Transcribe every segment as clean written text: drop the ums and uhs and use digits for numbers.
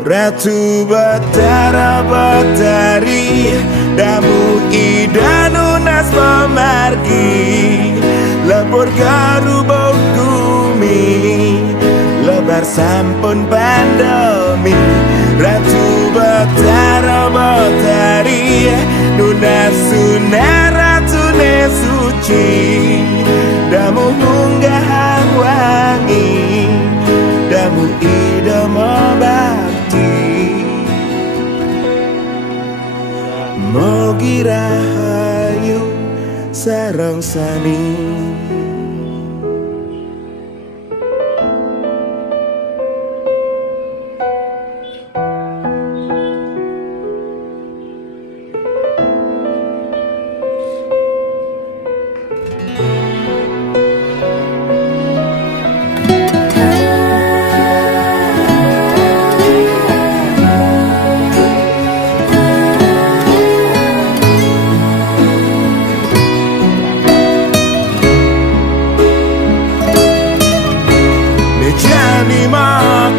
Ratu Batara Batari Damu Idanu Nasma Margi Lapor garu bokumi Lebar sampun pandemi Ratu Batara Batari Nuna Suna Ratu Nesuci Damu munggah wangi Damu idama bakti Mogi rahayu sarang sani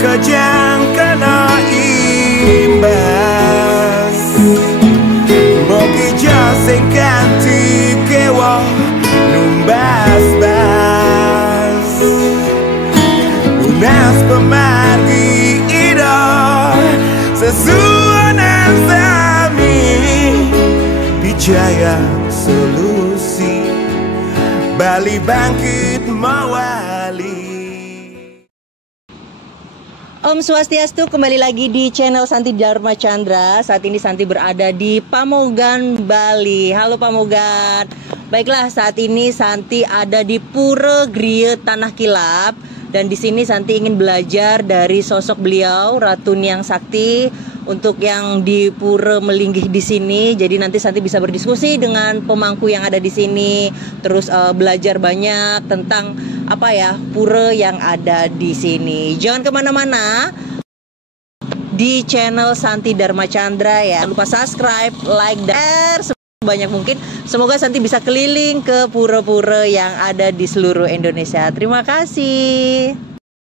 Kejang kena imbas Mogi jasing kanti kewa numbas bas Unas pemargi ida sesuanan sami Bijaya solusi Bali bangkit mawali. Om Swastiastu, kembali lagi di channel Santi Dharma Chandra. Saat ini Santi berada di Pamogan, Bali. Halo Pamogan. Baiklah, saat ini Santi ada di Pura Griya Tanah Kilap. Dan di sini Santi ingin belajar dari sosok beliau, Ratu Niang Sakti, untuk yang di Pura Melinggih di sini. Jadi nanti Santi bisa berdiskusi dengan pemangku yang ada di sini, terus belajar banyak tentang apa ya pura yang ada di sini. Jangan kemana-mana di channel Santi Dharma Chandra ya. Jangan lupa subscribe, like, dan share sebanyak mungkin. Semoga Santi bisa keliling ke pura-pura yang ada di seluruh Indonesia. Terima kasih.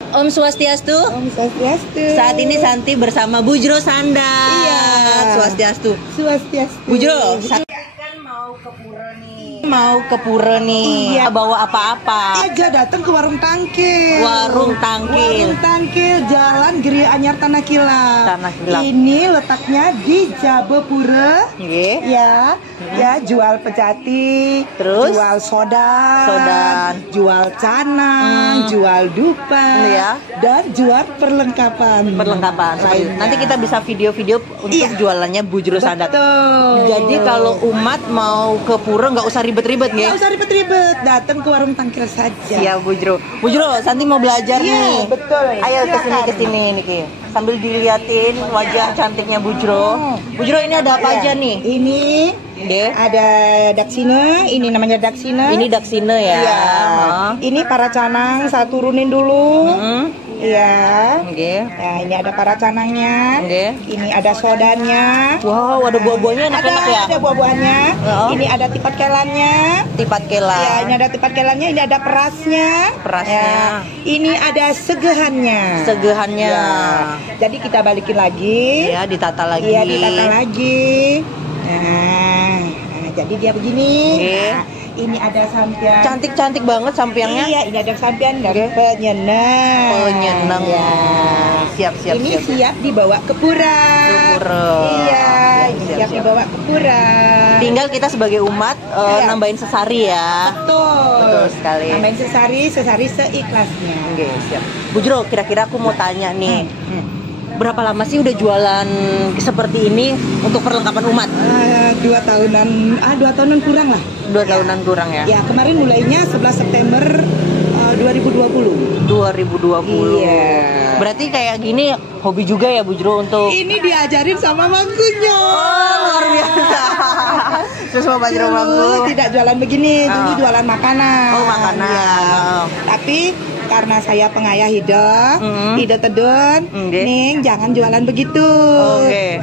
Om Swastiastu. Om Swastiastu. Saat ini Santi bersama Bujro Sanda. Iya. Swastiastu. Swastiastu. Bujro, Santi kan mau ke pura nih. Mau ke pura nih. Iya. Bawa apa-apa? Aja datang ke warung tangkil. Warung tangkil. Warung tangkil, Jalan Griya Anyar Tanah Kilap. Tanah Kilap. Ini letaknya di Jabapura. Nggih. Ya, ya jual pejati, Terus? jual sodan, Sodan. jual canang, jual dupa, Iya. dan jual perlengkapan. Perlengkapan seperti itu. lainnya. Nanti kita bisa video-video untuk Iya. jualannya Bujro Sanda. Betul. Jadi kalau umat mau ke pura nggak usah ribet-ribet nggak ya. usah ribet-ribet, datang ke warung tangkil saja. Siap Bujro. Bujro, Santi mau belajar Iya, nih. betul. Ayo Silakan. ke sini Niki. Sambil diliatin wajah cantiknya Bujro. Bujro, ini ada apa aja nih? Ini Nggih. ada daksina, ini namanya daksina. Ini daksina ya. Iya. Ini para canang, saya turunin dulu. Hmm. Iya. Nggih. Nah, ini ada para canangnya. Nggih. Ini ada sodannya. Wow, ada buah-buahnya enak-enak ya. Ada buah-buahnya. Oh. Ini ada tipat kelannya. Tipat kela. Ya, ini ada tipat kelannya, ini ada perasnya. Perasnya. Ya, ini ada segehannya. Segehannya. Ya. Jadi kita balikin lagi. Ya, ditata lagi. Iya, ditata lagi. Nah, jadi dia begini. Oke. Nah, ini ada sampian. Cantik-cantik banget sampiannya. Iya, ini ada sampian dan penyenang. Penyenang. Ya. Siap. Ini siap dibawa ke pura. Ke pura. Iya, ini Siap. siap dibawa ke pura. Tinggal kita sebagai umat Iya. nambahin sesari ya. Betul sekali. Nambahin sesari seikhlasnya. Oke, siap. Bujro, kira-kira aku mau tanya nih. Hmm. Berapa lama sih udah jualan seperti ini untuk perlengkapan umat? 2 tahunan, 2 tahunan kurang lah. 2 tahunan kurang ya? Ya, kemarin mulainya 11 September 2020. 2020. Iya. Berarti kayak gini hobi juga ya Bujro untuk Ini diajarin sama mangkunya. luar biasa. Terus mau Bujro Dulu Mangku. tidak jualan begini, dulu Oh. jualan makanan. Oh, makanan. Ya. Oh. Tapi karena saya pengayah hidup, hidup tedun, Ning jangan jualan begitu.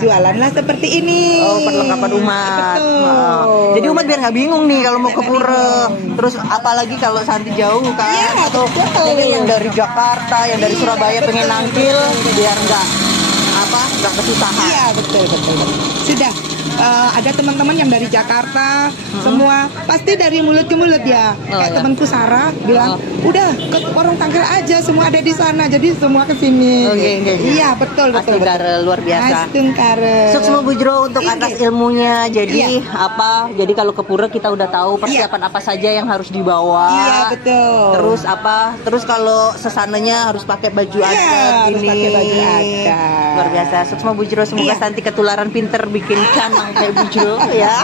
Jualanlah seperti ini. Oh, perlengkapan umat. Betul. Jadi umat biar nggak bingung nih kalau mau ke pura. Terus apalagi kalau Santi jauh kan, atau mungkin yang dari Jakarta, yang dari Surabaya pengen nangkil, biar nggak kesusahan. Iya betul. Sudah ada teman-teman yang dari Jakarta, semua pasti dari mulut ke mulut ya. Kayak temanku Sarah bilang, udah ke warung tangkil aja, semua ada di sana, jadi semua ke sini. Iya betul. Astungkare luar biasa. Astungkare. Sukses Bu Jro untuk atas ilmunya. Jadi Jadi kalau ke pura kita udah tahu persiapan apa saja yang harus dibawa. Iya betul. Terus Terus kalau sesananya harus pakai baju adat harus pakai baju adat. Luar biasa. Sukses Bu Jro, semoga Santi ketularan pinter bikin canang kayak Bu Jro ya.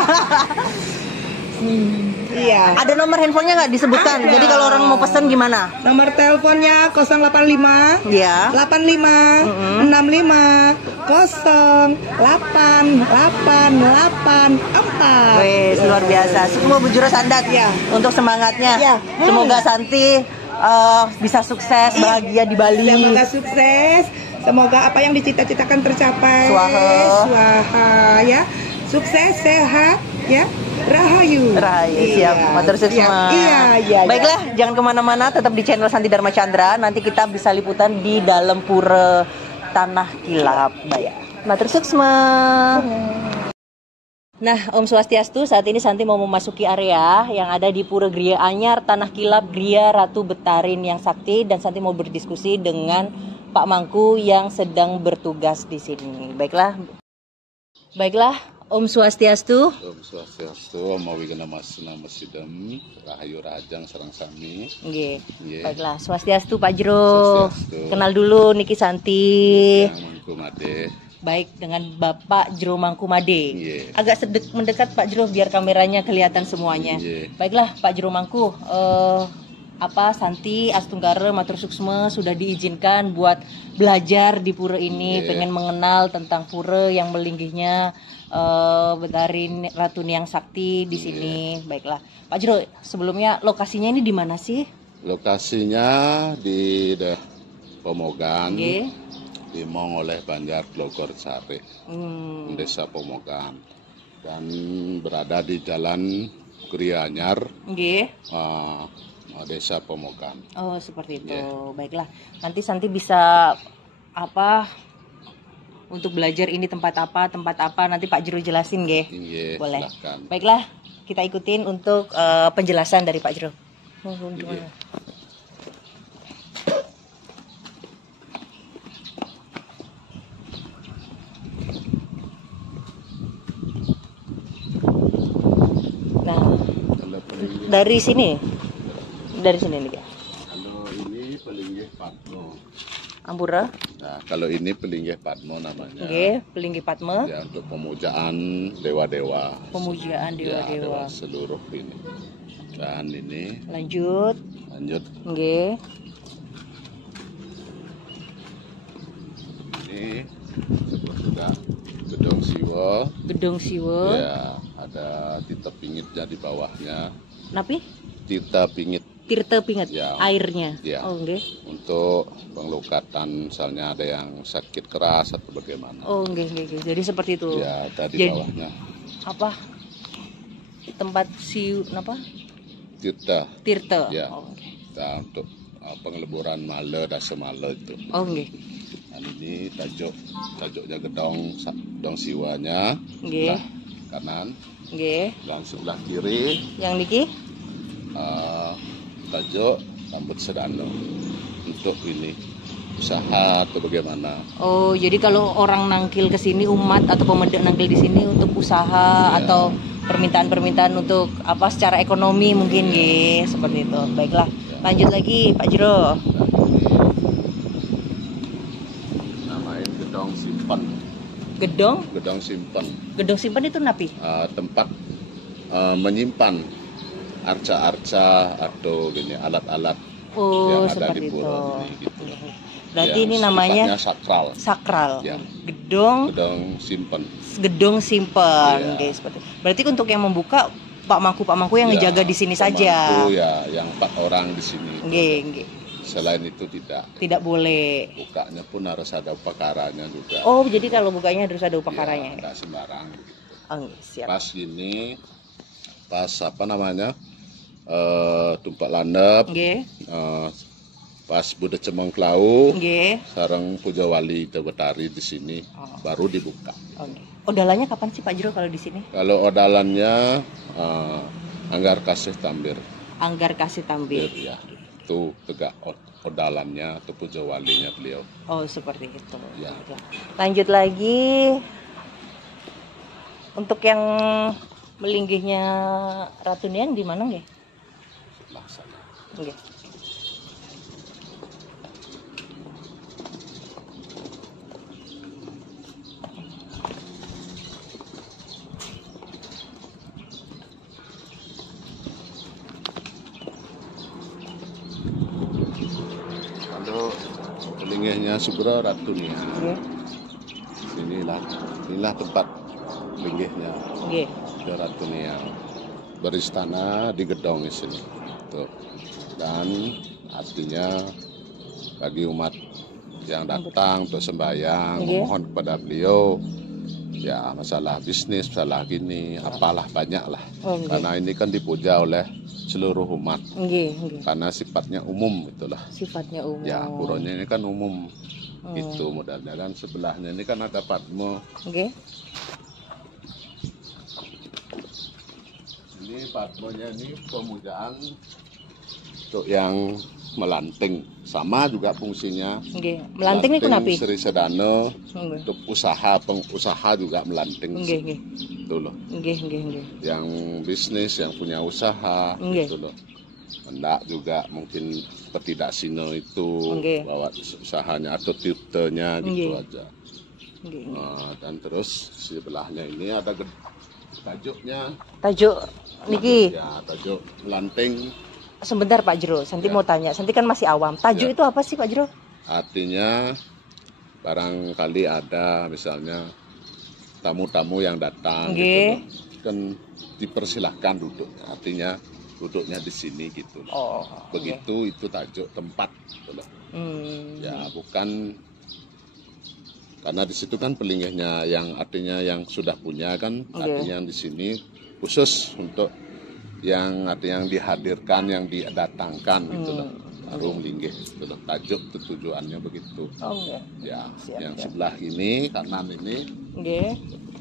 Iya. Ada nomor handphonenya nggak disebutkan? Ada. Jadi kalau orang mau pesen gimana? Nomor teleponnya 085 Ya. 85 65 08884. Wes, luar biasa. Semua Bu Jro Sandat untuk semangatnya. Ya. Semoga Santi bisa sukses, bahagia di Bali. Semoga sukses. Semoga apa yang dicita-citakan tercapai. Swaha ya. Sukses, sehat ya. Rahayu. Siap. Matur sukses. Iya. Baiklah, jangan kemana-mana, tetap di channel Santi Dharma Chandra. Nanti kita bisa liputan di dalam pura Tanah Kilap. Baik. Matur sukses. Nah, Om Swastiastu, saat ini Santi mau memasuki area yang ada di Pura Gria Anyar, Tanah Kilap, Gria Ratu Betarin yang sakti, dan Santi mau berdiskusi dengan Pak Mangku yang sedang bertugas di sini. Baiklah, Om Swastiastu. Om Swastiastu, mau wigana masna masidem, rahayu rajang sareng sami. Nggih. Baiklah, Swastiastu Pak Jro. Swastiastu. Kenal dulu niki Santi. Yang Mangku Made. Baik, dengan Bapak Jro Mangkumade. Nggih. Agak mendekat Pak Jro biar kameranya kelihatan semuanya. Nggih. Baiklah Pak Jro Mangku, Santi Astungkare matur suksma sudah diizinkan buat belajar di pura ini, pengen mengenal tentang pura yang melinggihnya Betarin Ratu Niang Sakti di sini. Baiklah, Pak Jro, sebelumnya lokasinya ini di mana sih? Lokasinya di Pomogan, Nggih. dimong oleh Banjar Logor Sari, Desa Pomogan, dan berada di Jalan Gria Anyar, Nggih. Desa Pomogan. Oh, seperti itu. Baiklah, nanti Santi bisa untuk belajar ini tempat apa nanti Pak Jro jelasin nggih. Boleh. Silahkan. Baiklah, kita ikutin untuk penjelasan dari Pak Jro. Nah, dari sini nih ya. Kalau ini Pelinggih Padmo. Ampura. Nah, kalau ini Pelinggih Padmo namanya. Oke, Pelinggih Padma. Ya, untuk pemujaan dewa-dewa. Pemujaan Ya, dewa-dewa. dewa seluruh ini. Dan ini Lanjut. Nggih. Ini sudah Gedong Siwa. Gedung Siwa. Ya, ada Tita Pingitnya di bawahnya. Napi? Tita Pingit. Tirta Pinget, Ya. airnya. Ya. Oh, nggih. Untuk pengelukatan misalnya ada yang sakit keras atau bagaimana. Oh, nggih. Jadi seperti itu. Ya, ada di Jadi- bawahnya. Tempat Tita. Tirta. Ya. Oh, nggih. Nah, untuk pengeleburan male dan semale itu. Oh, nggih. Dan ini tajuknya gedong siwanya. Nggih. Sebelah kanan Nggih. dan sebelah kiri Yang niki? tajuk rambut sedano. Untuk ini usaha atau bagaimana? Oh, jadi kalau orang nangkil ke sini, umat atau pemuda nangkil di sini untuk usaha atau permintaan-permintaan untuk secara ekonomi mungkin nggih, seperti itu. Baiklah. Lanjut lagi Pak Jro. Namain gedong simpen. Gedong simpen itu napi? Tempat menyimpan arca-arca atau alat-alat yang ada seperti di pura itu. ini gitu. Berarti Yang ini namanya sifatnya sakral. sakral. Ya. Gedong simpen. Ya. Guys, seperti. Berarti untuk yang membuka Pak Mangku yang ngejaga di sini Pak saja. Mangku, ya, yang 4 orang di sini. Nggih. Selain itu tidak. Tidak boleh. Bukanya pun harus ada upakaranya juga. Oh, jadi kalau bukanya harus ada upakaranya. Ya, tidak sembarang. Oh, siap. Pas gini, pas apa namanya, tumpak landep, pas Buddha Cemong Klau, sarang Puja Wali Tebetari di sini, baru dibuka. Odalannya kapan sih Pak Jero kalau di sini? Kalau odalannya Anggar Kasih Tambir. Anggar Kasih Tambir. Ya, itu tegak odalannya atau Puja Walinya beliau. Oh, seperti itu. Ya. Lanjut lagi. Untuk yang melinggihnya Ratu Niang di mana nggih? Sebelah sana. Nggih. Kalau linggihnya Sugro Ratu Niang. Inilah tempat linggihnya Ratu Niang. Beristana di gedong di sini. Tuh. Dan artinya bagi umat yang datang untuk sembahyang memohon kepada beliau, ya masalah bisnis, masalah gini, apalah banyak lah. Karena ini kan dipuja oleh seluruh umat. Karena sifatnya umum itulah. Sifatnya umum. Ya, puronya ini kan umum. Itu modalnya kan. Sebelahnya ini kan ada Padmo. Ini Padmonya ini pemujaan untuk yang melanting, sama juga fungsinya. Melanting ini kenapa? Sri Sedana untuk pengusaha juga melanting. Itu loh. Yang bisnis, yang punya usaha, itu loh. Hendak juga mungkin ketidaksino itu bawa usahanya atau titenya gitu aja. Dan terus sebelahnya ini ada tajuknya. Tajuk niki. Ya, tajuk melanting. Sebentar Pak Jero, Santi mau tanya. Santi kan masih awam. Tajuk itu apa sih Pak Jero? Artinya barangkali ada misalnya tamu-tamu yang datang gitu, kan dipersilahkan duduk. Artinya duduknya di sini gitu. Begitu itu tajuk tempat gitu loh. Ya, bukan karena di situ kan pelinggihnya yang artinya yang sudah punya kan, artinya yang di sini khusus untuk yang artinya yang dihadirkan, yang didatangkan gitu loh. Baru melinggih gitu loh. Tajuk itu tujuannya begitu. Ya, yang sebelah ini kanan ini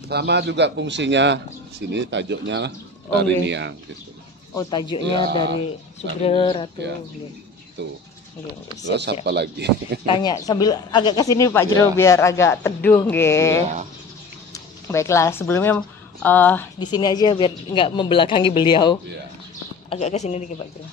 sama juga fungsinya. Sini tajuknya dari Niang gitu. Oh, tajuknya dari Sugro Ratu. Tuh. Terus apa lagi? Tanya sambil agak kesini Pak Jero biar agak teduh Baiklah, sebelumnya di sini aja biar nggak membelakangi beliau. Agak kesini dikit Pak Jero.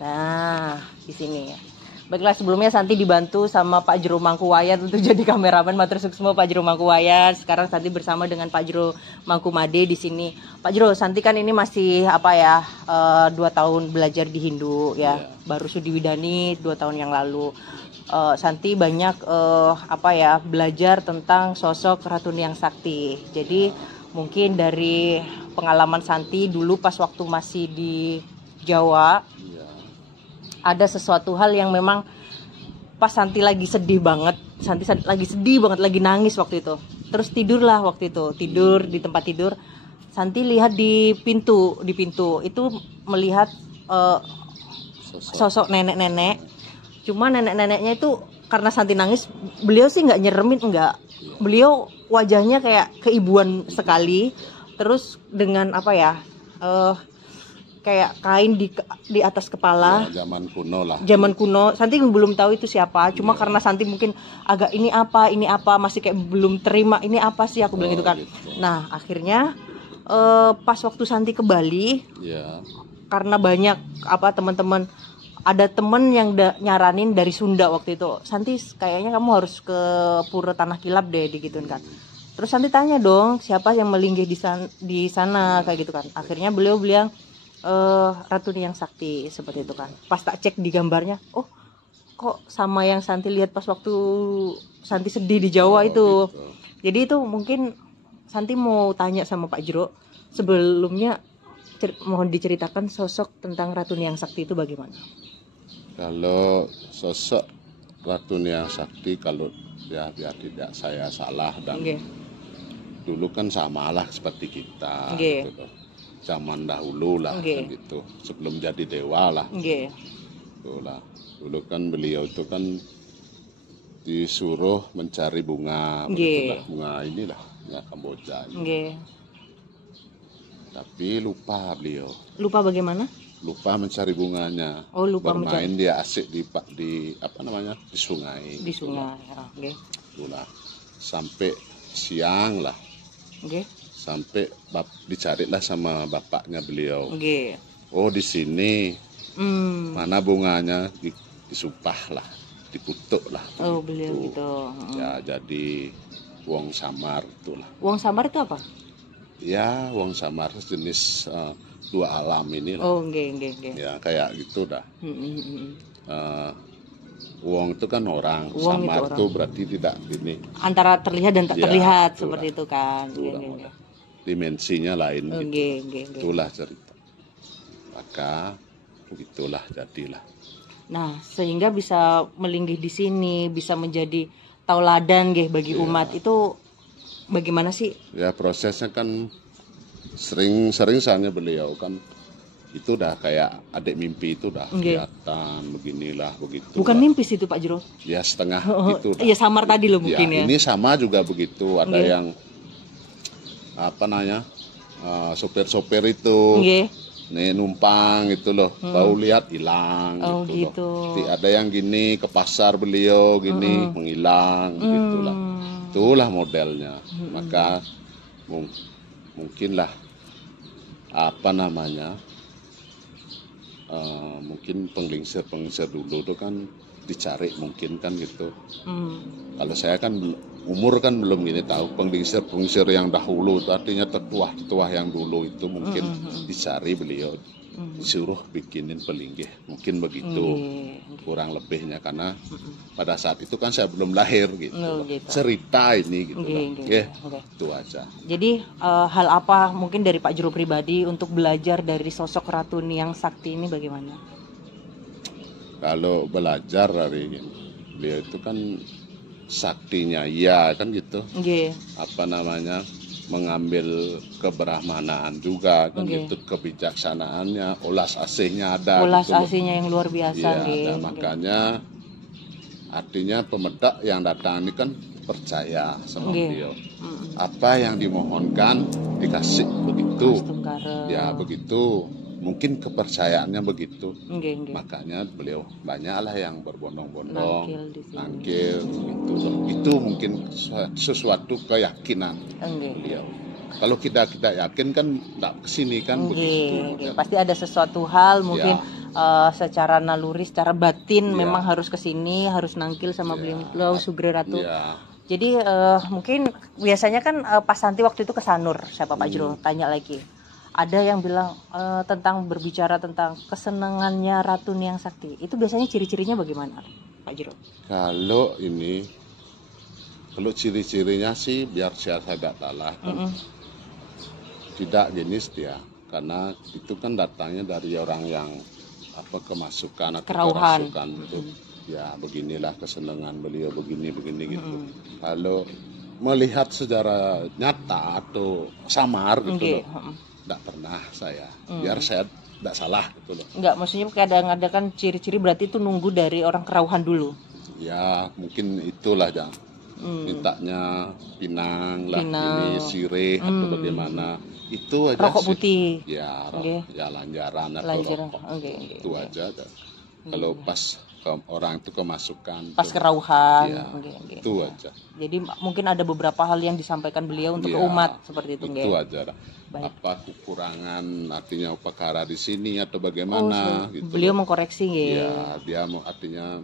Nah, di sini ya. Baiklah, sebelumnya Santi dibantu sama Pak Jero Mangkuwayan untuk jadi kameramen. Matur suksma Pak Jero Mangkuwayan. Sekarang Santi bersama dengan Pak Jero Mangkumade di sini. Pak Jero, Santi kan ini masih 2 tahun belajar di Hindu ya. Baru Sudiwidani 2 tahun yang lalu. Santi banyak belajar tentang sosok Ratu Niang Sakti. Jadi mungkin dari pengalaman Santi dulu pas waktu masih di Jawa, ada sesuatu hal yang memang pas Santi lagi sedih banget, lagi nangis waktu itu. Terus tidurlah waktu itu, tidur di tempat tidur. Santi lihat di pintu itu melihat sosok nenek-nenek. Cuma nenek-neneknya itu karena Santi nangis, beliau sih nggak nyeremin, enggak. Beliau wajahnya kayak keibuan sekali. Terus dengan kayak kain di atas kepala. Zaman kuno lah. Zaman kuno. Santi belum tahu itu siapa. Cuma karena Santi mungkin agak ini apa masih kayak belum terima ini apa sih aku bilang gitu kan. Gitu. Nah akhirnya pas waktu Santi ke Bali, karena banyak teman-teman, ada temen yang nyaranin dari Sunda waktu itu. Santi kayaknya kamu harus ke Pura Tanah Kilap deh digituin kan. Terus Santi tanya dong siapa yang melinggih di sana kayak gitu kan. Akhirnya beliau bilang Ratu Niang Sakti seperti itu kan. Pas tak cek di gambarnya, oh kok sama yang Santi lihat pas waktu Santi sedih di Jawa itu. Gitu. Jadi itu mungkin Santi mau tanya sama Pak Jero, sebelumnya mohon diceritakan sosok tentang Ratu Niang Sakti itu bagaimana? Kalau sosok Ratu Niang Sakti, kalau ya biar tidak saya salah dan Nggih. dulu kan samalah seperti kita Nggih. gitu loh. Zaman dahulu lah Nggih. kan gitu, sebelum jadi dewa lah. Nggih. Itulah. Dulu kan beliau itu kan disuruh mencari bunga, Nggih. begitulah, bunga inilah, bunga Kamboja ini. Nggih. Tapi lupa beliau, Lupa bagaimana? lupa mencari bunganya. Oh, lupa Bermain dia asik di apa namanya, di sungai. di sungai. Ah, nggih. Itulah. Sampai siang lah, Nggih. sampai dicarilah sama bapaknya beliau. Nggih. Oh di sini mana bunganya, disumpah lah, dikutuk lah. Oh, beliau begitu. gitu. Ya jadi wong samar itulah. Wong samar itu apa? Ya wong samar jenis dua alam ini lah. Oh, nggih, nggih, nggih. Ya kayak gitu dah. Wong itu kan orang, Wong itu samar orang. itu berarti tidak ini. Antara terlihat dan tak Ya, terlihat itulah. seperti itu kan. Nggih, Itulah, nggih, nggih. dimensinya lain Oh, gitu. nggih, nggih, nggih. Itulah cerita. Maka begitulah jadilah. Nah, sehingga bisa melinggih di sini, bisa menjadi tauladan nggih bagi umat. Itu bagaimana sih? Ya prosesnya kan sering soalnya beliau kan itu udah kayak adik mimpi, itu udah Nggih. kelihatan beginilah begitu. Bukan mimpi sih itu Pak Jero. Ya setengah Oh, gitu. iya samar tadi loh Ya, mungkin ya. ini sama juga begitu. Ada Nggih. yang apa namanya sopir-sopir itu, Nggih. nih numpang gitu loh, baru lihat hilang Oh, gitu, gitu. loh. Ada yang gini ke pasar beliau gini menghilang gitulah. Itulah modelnya. Maka mungkinlah apa namanya mungkin penglingsir dulu itu kan dicari mungkin kan gitu. Kalau saya kan umur kan belum gini tahu penglingsir yang dahulu itu artinya tetua yang dulu itu mungkin dicari beliau disuruh bikinin pelinggih mungkin begitu kurang lebihnya karena pada saat itu kan saya belum lahir gitu, Oh, loh. gitu. Cerita ini gitu Nggih, lah. nggih, Oke, oke. itu aja. Jadi hal apa mungkin dari Pak Jero pribadi untuk belajar dari sosok Ratu Niang Sakti ini bagaimana? Kalau belajar dari beliau itu kan saktinya iya kan gitu, Nggih. apa namanya mengambil kebrahmanaan juga kan Nggih. gitu, kebijaksanaannya, ulas asihnya ada Ulas gitu loh. asihnya yang luar biasa Iya, nggih. ada, makanya artinya pemedak yang datang ini kan percaya sama Nggih. beliau. Apa yang dimohonkan dikasih begitu. Astungkara. Ya begitu. Mungkin kepercayaannya begitu. Nggih, nggih. Makanya beliau banyaklah yang berbondong-bondong, Nangkil di sini. nangkil gitu. Itu mungkin sesuatu keyakinan Nggih. beliau. Kalau kita yakin kan tidak kesini kan begitu. Nggih, nggih. Pasti ada sesuatu hal mungkin secara naluri, secara batin Ya. memang harus ke sini, harus nangkil sama Ya. beliau Sugri Ratu. Ya, Jadi mungkin biasanya kan Pak Santi waktu itu ke Sanur, siapa Pak Jero tanya lagi. Ada yang bilang tentang berbicara tentang kesenangannya Ratu Niang Sakti. Itu biasanya ciri-cirinya bagaimana, Pak Jero? kalau ciri-cirinya sih biar saya tidak salah kan tidak jenis dia, karena itu kan datangnya dari orang yang apa kemasukan atau Kerauhan. kerasukan itu. Ya beginilah kesenangan beliau begini gitu. Kalau melihat secara nyata atau samar gitu Nggih, loh, tidak pernah saya. Biar saya tidak salah gitu loh. Enggak, maksudnya kadang ada kan ciri-ciri berarti itu nunggu dari orang kerauhan dulu. Ya mungkin itulah yang mintanya pinang lah, Pinang. ini sirih atau bagaimana. Itu aja Rokok sih. putih. Ya, Nggih. ya lanjaran atau Lanjaran. rokok. Nggih, nggih, Itu nggih. aja. Kalau pas orang itu kemasukan. Pas tuh, kerauhan. ya, Nggih, nggih. itu aja. Jadi mungkin ada beberapa hal yang disampaikan beliau untuk ke Ya, umat seperti itu, Itu nggih. aja. Lah. Baik. Apa kekurangan artinya perkara di sini atau bagaimana gitu. Beliau mengkoreksi nggih. Ya, dia mau artinya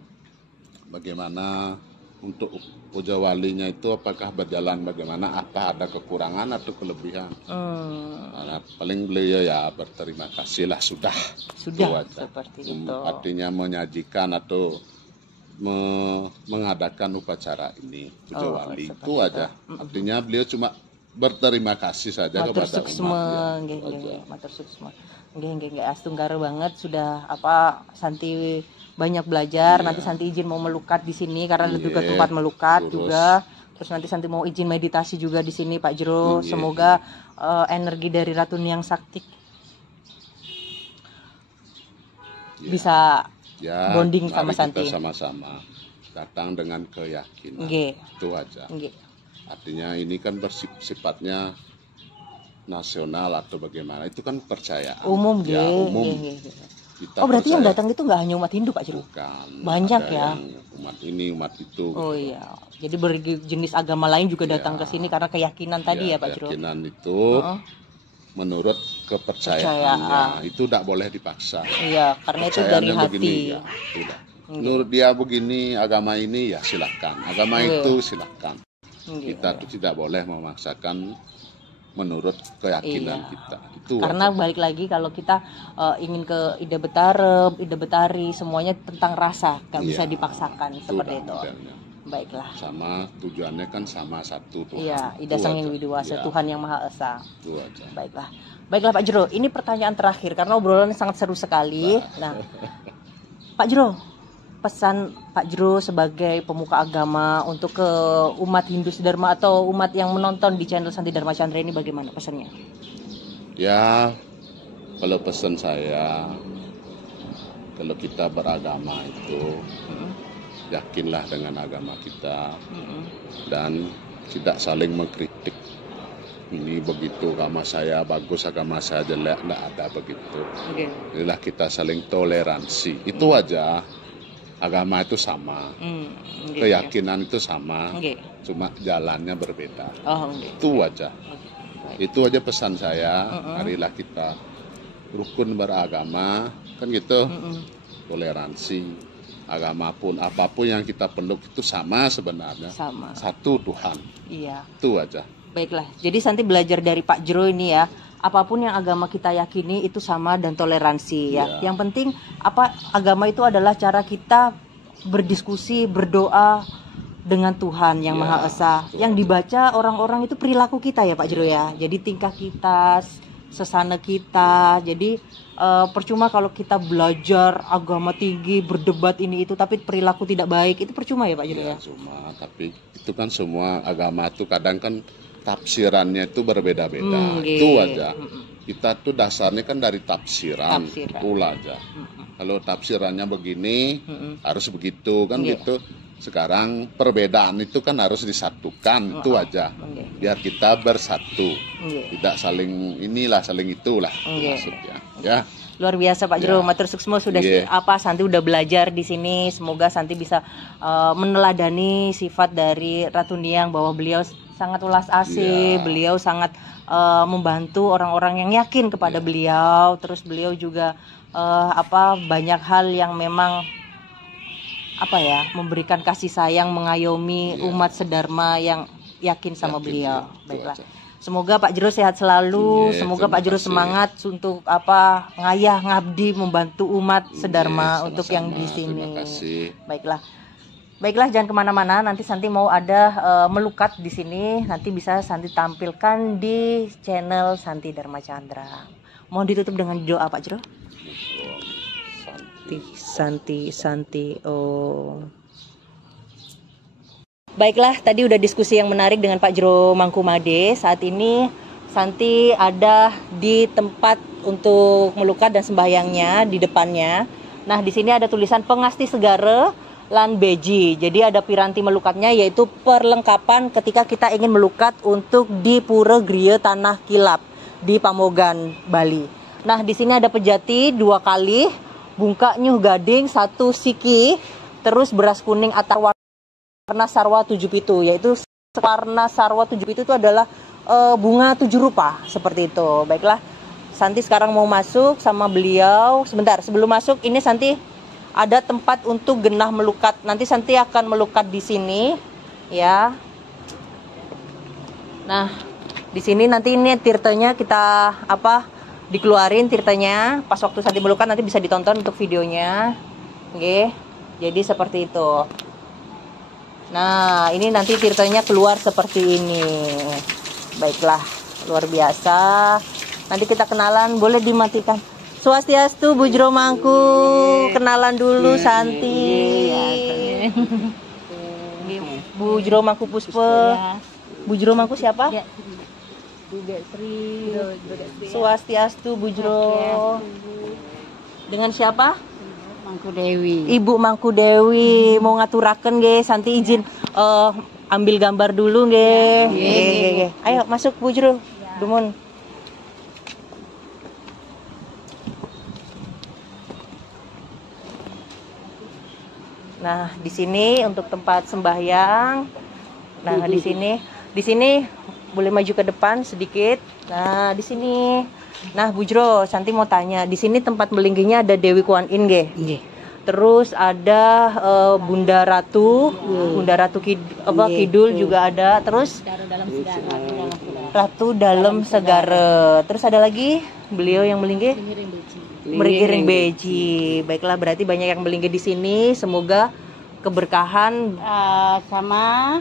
bagaimana untuk puja walinya itu apakah berjalan bagaimana, apa ada kekurangan atau kelebihan. Nah, paling beliau ya berterima kasih lah sudah. Itu Sudah aja. seperti itu. Artinya menyajikan atau mengadakan upacara ini puja Oh, wali seperti itu aja. Artinya beliau cuma berterima kasih saja matur kepada suksma, umat. nggih Ya, nggih, matur suksma. Nggih astunggar banget sudah apa Santi banyak belajar. Iya. Nanti Santi izin mau melukat di sini karena ada Iya, juga tempat melukat terus. juga. Terus nanti Santi mau izin meditasi juga di sini Pak Jero. Iya, Semoga energi dari Ratu Niang Sakti Iya. bisa Ya, bonding mari sama kita Santi. sama-sama datang dengan keyakinan. Nggih. Itu aja. Nggih. Artinya ini kan bersifatnya nasional atau bagaimana? Itu kan percayaan. Umum Ya, nggih. umum. Nggih. Kita Oh berarti yang percaya. datang itu nggak hanya umat Hindu Pak Jero? Bukan. Banyak Ada ya? yang umat ini, umat itu. Oh iya. Jadi berjenis agama lain juga datang ke sini karena keyakinan tadi ya Pak Jero. Keyakinan itu Heeh. menurut kepercayaannya. Kepercayaan. Itu tidak boleh dipaksa. Iya, karena itu dari Percayaannya hati. begini, ya, sudah. Menurut dia begini, agama ini ya silakan. Agama Iya. itu silakan. Nggih. Kita tuh tidak boleh memaksakan menurut keyakinan Iya. kita. Itu Karena aja. balik lagi kalau kita ingin ke Ida Betarem, Ida Betari, semuanya tentang rasa, nggak bisa Iya. dipaksakan seperti itu. modelnya. Baiklah. Sama tujuannya kan sama satu Tuhan. Iya, Ida Itu Sanging aja. Widiwasa, Iya, Tuhan yang Maha Esa. Itu aja. Baiklah. Baiklah Pak Jero, ini pertanyaan terakhir karena obrolannya sangat seru sekali. Nah, Pak Jero, pesan Pak Jero sebagai pemuka agama untuk ke umat Hindu Dharma atau umat yang menonton di channel Santi Dharma Chandra ini bagaimana pesannya? Ya, kalau pesan saya, kalau kita beragama itu yakinlah dengan agama kita dan tidak saling mengkritik. Ini begitu agama saya bagus, agama saya jelek, tidak ada begitu. Oke. Inilah kita saling toleransi. Itu aja. Agama itu sama, keyakinan itu sama, Oke. cuma jalannya berbeda. Oh, oke. Itu aja. Itu aja pesan saya. Marilah kita rukun beragama, kan gitu. Toleransi. Agama pun apapun yang kita peluk itu sama sebenarnya. Sama. Satu Tuhan. Iya. Itu aja. Baiklah. Jadi Santi belajar dari Pak Jero ini ya. Apapun yang agama kita yakini itu sama dan toleransi ya. Iya. Yang penting apa agama itu adalah cara kita berdiskusi, berdoa dengan Tuhan yang Iya, Maha Esa. betul. Yang dibaca orang-orang itu perilaku kita ya Pak Jero ya. Jadi tingkah kita, sesana kita. Jadi percuma kalau kita belajar agama tinggi, berdebat ini itu tapi perilaku tidak baik, itu percuma ya Pak Jero Ya, ya. cuma tapi itu kan semua agama itu kadang kan tafsirannya itu berbeda-beda. Itu aja. Kita tuh dasarnya kan dari tafsiran. Tafsiran. Itulah aja. Kalau tafsirannya begini harus begitu kan Iya. gitu. Sekarang perbedaan itu kan harus disatukan. Itu aja. Oke. Biar kita bersatu. Iya. Tidak saling inilah, saling itulah Iya. maksudnya. Ya. Luar biasa Pak Jero, Ya. matur suksma sudah Iya. Santi udah belajar di sini. Semoga Santi bisa meneladani sifat dari Ratu Niang bahwa beliau sangat ulas asih, Iya. beliau sangat membantu orang-orang yang yakin kepada Iya. beliau. Terus beliau juga banyak hal yang memang memberikan kasih sayang, mengayomi Iya. umat sedharma yang yakin sama Yakin, beliau. iya, itu Baiklah. aja. Semoga Pak Jero sehat selalu. Iya, Semoga terima Pak Jero kasih. semangat untuk ngayah ngabdi membantu umat sedharma Iya, untuk yang sama-sama. di sini. Terima kasih. Baiklah jangan kemana-mana. Nanti Santi mau ada melukat di sini. Nanti bisa Santi tampilkan di channel Santi Dharma Chandra. Mohon ditutup dengan doa Pak Jero. Santi. Oh. Baiklah, tadi udah diskusi yang menarik dengan Pak Jero Mangkumade. Saat ini Santi ada di tempat untuk melukat dan sembahyangnya di depannya. Nah, di sini ada tulisan Pengasti Segara lan Beji. Jadi ada piranti melukatnya yaitu perlengkapan ketika kita ingin melukat untuk di Pura Griya Tanah Kilap di Pamogan, Bali. Nah, di sini ada pejati 2 kali, bungka nyuh gading 1 siki, terus beras kuning atar warna sarwa 7 pitu, yaitu warna sarwa 7 pitu itu adalah bunga 7 rupa seperti itu. Baiklah, Santi sekarang mau masuk sama beliau. Sebentar, sebelum masuk ini Santi ada tempat untuk genah melukat. Nanti Santi akan melukat di sini, ya. Nah, di sini nanti ini tirtanya kita dikeluarin tirtanya. Pas waktu Santi melukat nanti bisa ditonton untuk videonya. Oke. Jadi seperti itu. Nah, ini nanti tirtanya keluar seperti ini. Baiklah, luar biasa. Nanti kita kenalan, boleh dimatikan. Swastiastu Bujro Mangku, kenalan dulu Santi. Bujro Mangku Puspa. Bujro Mangku siapa? Swastiastu Bujro. Dengan siapa? Mangku Dewi. Ibu Mangku Dewi mau ngaturaken nggih, Santi izin ambil gambar dulu nggih. Nggih. Ayo masuk Bujro. Dumun. Nah, di sini untuk tempat sembahyang. Nah, di sini boleh maju ke depan sedikit. Nah, di sini. Nah, Bujro, Santi mau tanya, di sini tempat melinggihnya ada Dewi Kuan Yin nggih? Nggih. Terus ada Bunda Ratu, Kidul juga ada. Terus Ratu Dalam Segara. Terus ada lagi beliau yang melinggih? Merigiring Beji. Baiklah, berarti banyak yang melinggih di sini. Semoga keberkahan Sama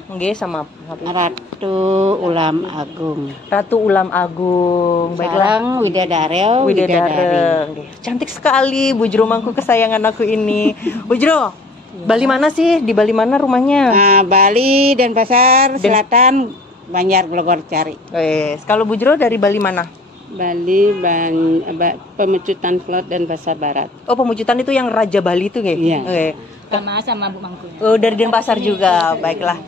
Ratu Ulam Agung. Ratu Ulam Agung. Baiklah. Sarang Widadari. Widadari. Cantik sekali Bujro Mangku kesayangan aku ini. Bujro, Bali mana sih? Di Bali mana rumahnya? Bali dan Pasar Selatan, Banjar Blogor Cari. Kalau Bujro dari Bali mana? Bali, Pemecutan Flot dan Pasar Barat. Oh, Pemucutan itu yang Raja Bali itu nggih? Iya. Sama Bu Mangkunya. Oh, dari Denpasar juga. Baiklah.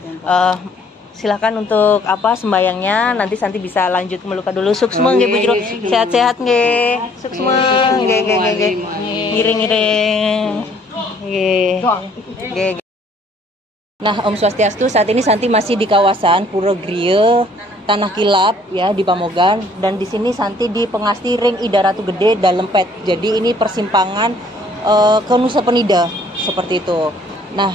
Silakan untuk sembayangnya. Nanti Santi bisa lanjut ke Meluka dulu. Suksma nggih Bujro. Sehat-sehat nggih. Suksma nggih. Ngiring-ngiring. Nggih. Nah, Om Swastiastu, saat ini Santi masih di kawasan Pura Griya, Tanah Kilap ya di Pamogan, dan di sini Santi di Pengasti Ring Ida Ratu Gede Dalempet. Jadi ini persimpangan ke Nusa Penida seperti itu. Nah,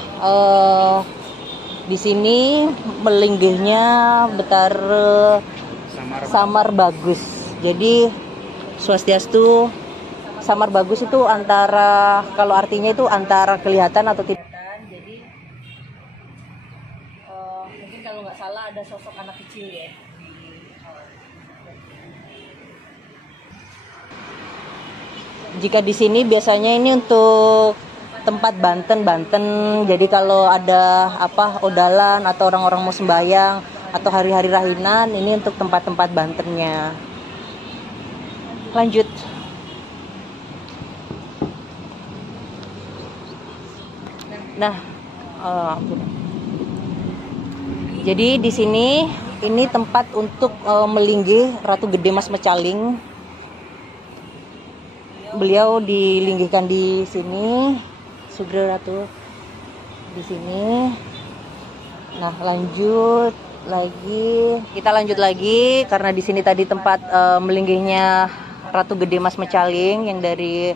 di sini melinggihnya Betar Samar Bagus. Jadi Swastiastu, Samar Bagus itu antara, kalau artinya itu antara kelihatan atau tidak. Jadi mungkin kalau nggak salah ada sosok anak kecil ya. Jika di sini biasanya ini untuk tempat Banten. Jadi kalau ada odalan atau orang-orang mau sembahyang atau hari-hari rahinan, ini untuk tempat-tempat Bantennya. Lanjut. Nah, jadi di sini ini tempat untuk melinggih Ratu Gede Mas Mecaling. Beliau dilinggihkan di sini, Sugro Ratu di sini. Nah, kita lanjut lagi karena di sini tadi tempat melinggihnya Ratu Gede Mas Mecaling yang dari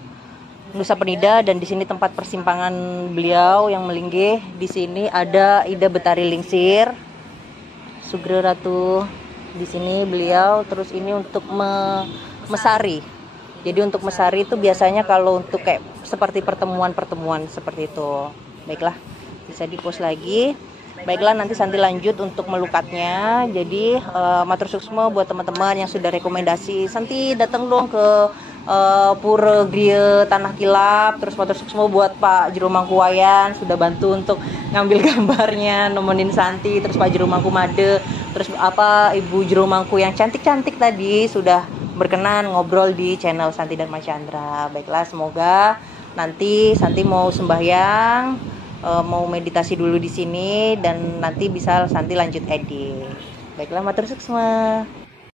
Nusa Penida, dan di sini tempat persimpangan beliau yang melinggih. Di sini ada Ida Betari Lingsir, Sugro Ratu di sini beliau. Terus ini untuk mesari. Jadi untuk mesari itu biasanya kalau untuk kayak seperti pertemuan seperti itu. Baiklah, bisa di-post lagi. Baiklah, nanti Santi lanjut untuk melukatnya. Jadi matur suksma buat teman-teman yang sudah rekomendasi Santi datang dong ke Pura Griya Tanah Kilap. Terus matur suksma buat Pak Jero Mangkuwayan sudah bantu untuk ngambil gambarnya, nemenin Santi. Terus Pak Jero Mangku Made, terus Ibu Jero Mangku yang cantik-cantik tadi sudah berkenan ngobrol di channel Santi Dharma Chandra. Baiklah, semoga nanti Santi mau sembahyang, mau meditasi dulu di sini, dan nanti bisa Santi lanjut edit. Baiklah, matur suksma.